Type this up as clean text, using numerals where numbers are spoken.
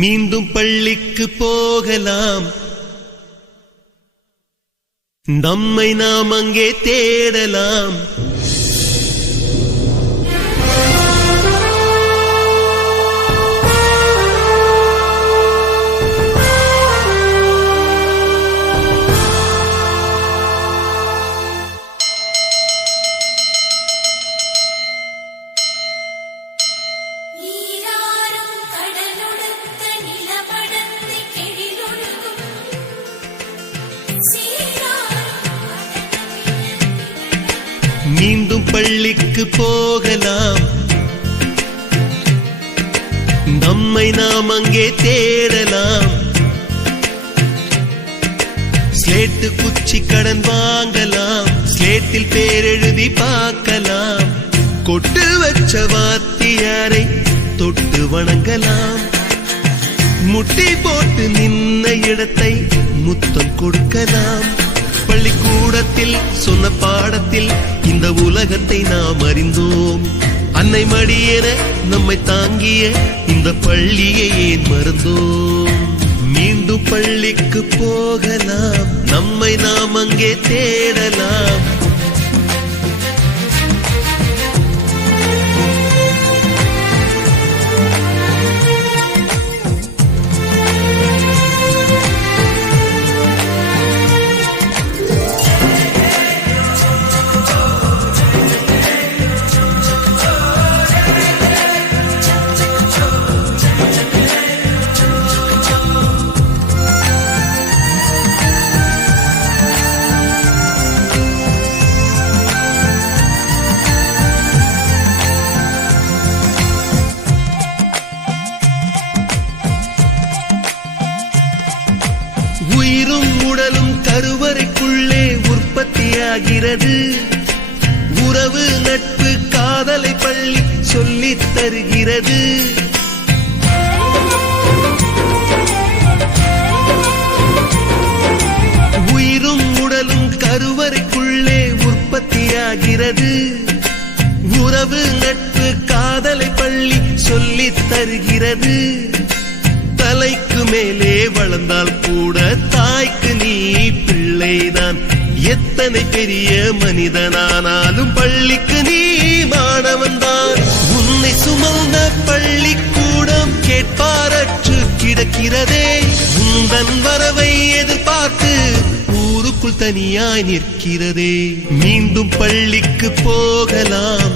மீண்டும் பள்ளிக்கு போகலாம், நம்மை நாம் அங்கே தேடலாம். மீண்டும் பள்ளிக்கு போகலாம், நம்மை நாம் அங்கே தேடலாம். ஸ்லேட்டு குச்சி கடன் வாங்கலாம், ஸ்லேட்டில் பேர் எழுதி பார்க்கலாம். கொட்டு வச்ச வாத்தியாரை தொட்டு வணங்கலாம், முட்டி போட்டு நின்ன இடத்தை முத்தம் கொடுக்கலாம். பள்ளிக்கூடத்தில் சொன்ன பாடத்தில் இந்த உலகத்தை நாம் அறிந்தோம். அன்னை மடியென நம்மை தாங்கிய இந்த பள்ளியை ஏன் மறந்தோம்? மீண்டும் பள்ளிக்கு போகலாம், நம்மை நாம் அங்கே தேடலாம். உயிரும் உடலும் கருவறைக்குள்ளே உற்பத்தியாகிறது. உறவு நட்பு காதலை பள்ளி சொல்லித் தருகிறது. உயிரும் உடலும் கருவறைக்குள்ளே உற்பத்தியாகிறது. உறவு நட்பு காதலை பள்ளி சொல்லித் தருகிறது. தலைக்கு மேலே வளர்ந்தால் கூட தாய்க்கு நீ பிள்ளைதான். எத்தனை பெரிய மனிதனானாலும் பள்ளிக்கு நீ மாணவன்தான். உன்னை சுமந்த பள்ளிக்கூடம் கேட்பாரற்று கிடக்கிறதே. உந்தன் வரவை எதிர்பார்த்து ஊருக்குள் தனியாய் நிற்கிறதே. மீண்டும் பள்ளிக்கு போகலாம்,